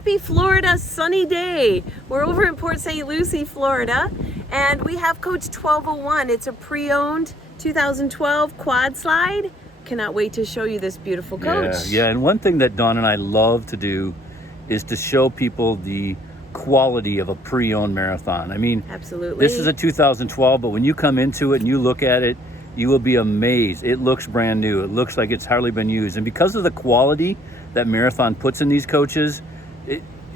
happy Florida sunny day. We're over in Port St. Lucie, Florida, and we have Coach 1201. It's a pre-owned 2012 quad slide. Cannot wait to show you this beautiful coach. Yeah, and one thing that Dawn and I love to do is to show people the quality of a pre-owned marathon. I mean, absolutely. This is a 2012, but when you come into it and you look at it, you will be amazed. It looks brand new. It looks like it's hardly been used. And because of the quality that Marathon puts in these coaches,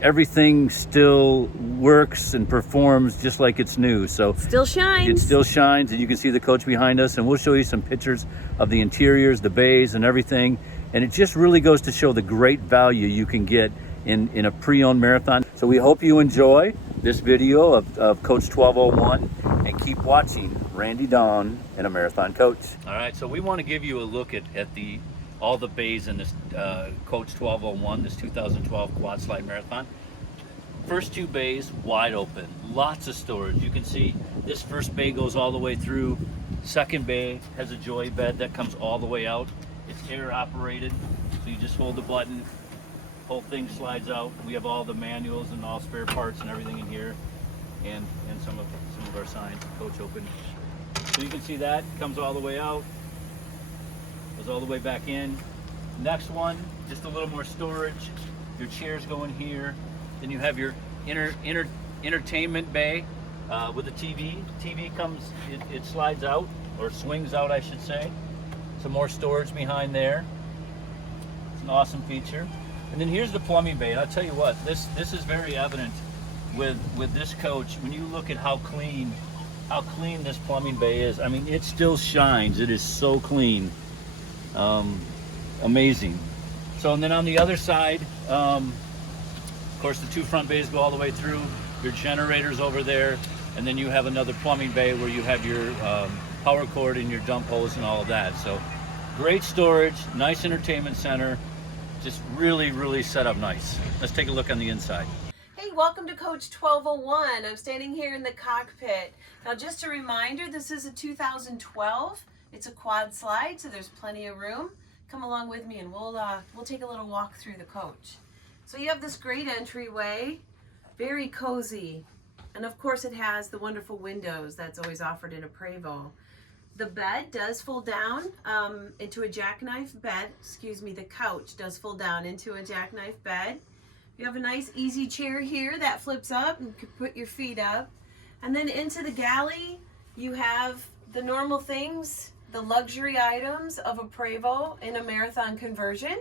everything still works and performs just like it's new. So still shines. It still shines, and you can see the coach behind us, and we'll show you some pictures of the interiors, the bays, and everything. And it just really goes to show the great value you can get in a pre-owned Marathon. So we hope you enjoy this video of Coach 1201, and keep watching Randy, Dawn, and a Marathon Coach. All right, so we want to give you a look at all the bays in this Coach 1201, this 2012 quad slide marathon. First two bays wide open, lots of storage. You can see this first bay goes all the way through. Second bay has a joy bed that comes all the way out. It's air operated, so you just hold the button, whole thing slides out. We have all the manuals and all spare parts and everything in here, and some of our signs. Coach open. So you can see that comes all the way out, goes all the way back in. Next one, just a little more storage. Your chairs go in here. Then you have your entertainment bay with the TV. TV comes, it slides out, or swings out, I should say. Some more storage behind there. It's an awesome feature. And then here's the plumbing bay. And I'll tell you what, this is very evident with this coach. When you look at how clean this plumbing bay is, I mean, it still shines. It is so clean. Amazing. So, and then on the other side, of course, the two front bays go all the way through. Your generators over there, and then you have another plumbing bay where you have your power cord and your dump hose and all of that. So, great storage, nice entertainment center, just really set up nice. Let's take a look on the inside. Hey, welcome to Coach 1201. I'm standing here in the cockpit. Now, just a reminder, this is a 2012. It's a quad slide, so there's plenty of room. Come along with me and we'll take a little walk through the coach. So you have this great entryway, very cozy. And of course it has the wonderful windows that's always offered in a Prevost. The bed does fold down into a jackknife bed. The couch does fold down into a jackknife bed. You have a nice easy chair here that flips up and you can put your feet up. And then into the galley, you have the normal things, the luxury items of a Prevost in a Marathon conversion.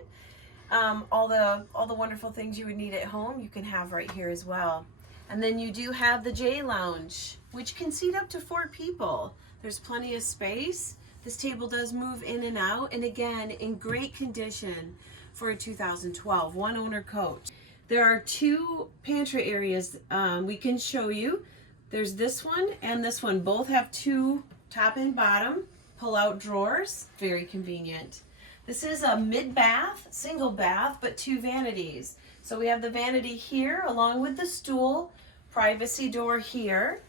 All the wonderful things you would need at home, you can have right here as well. And then you do have the J Lounge, which can seat up to 4 people. There's plenty of space. This table does move in and out, and again, in great condition for a 2012 one owner coach. There are 2 pantry areas we can show you. There's this one and this one. Both have 2 top and bottom pull-out drawers. Very convenient. This is a mid-bath, single bath, but 2 vanities. So we have the vanity here along with the stool, privacy door here.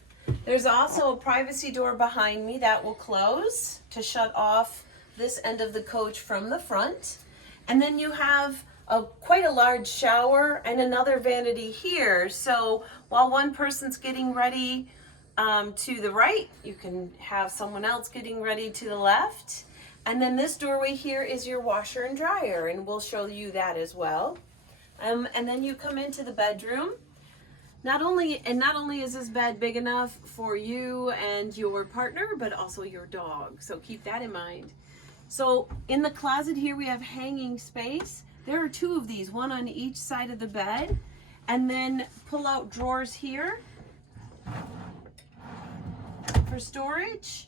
There's also a privacy door behind me that will close to shut off this end of the coach from the front. And then you have quite a large shower and another vanity here. So while one person's getting ready to the right, you can have someone else getting ready to the left. And then this doorway here is your washer and dryer, and we'll show you that as well. And then you come into the bedroom. Not only is this bed big enough for you and your partner, but also your dog. So keep that in mind. So in the closet here, we have hanging space. There are 2 of these, one on each side of the bed. And then pull out drawers here for storage.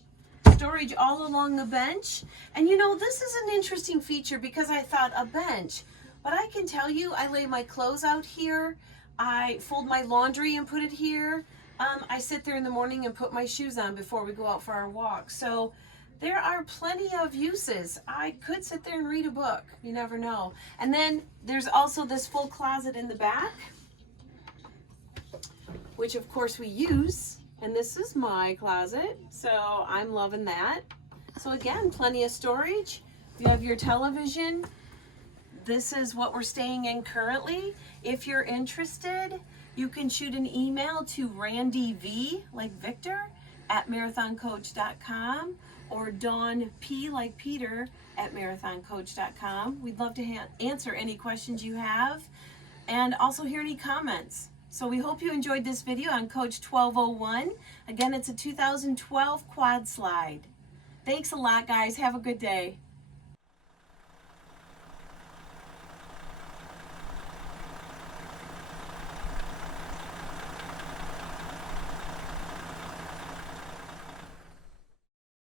Storage all along the bench. And you know, this is an interesting feature because I thought a bench, but I can tell you, I lay my clothes out here. I fold my laundry and put it here. I sit there in the morning and put my shoes on before we go out for our walk. So there are plenty of uses. I could sit there and read a book. You never know. And then there's also this full closet in the back, which of course we use. And this is my closet, so I'm loving that. So again, plenty of storage. You have your television. this is what we're staying in currently. If you're interested, you can shoot an email to Randy V, like Victor, at marathoncoach.com, or Dawn P, like Peter, at marathoncoach.com. We'd love to answer any questions you have and also hear any comments. So we hope you enjoyed this video on Coach 1201. Again, it's a 2012 quad slide. Thanks a lot, guys. Have a good day.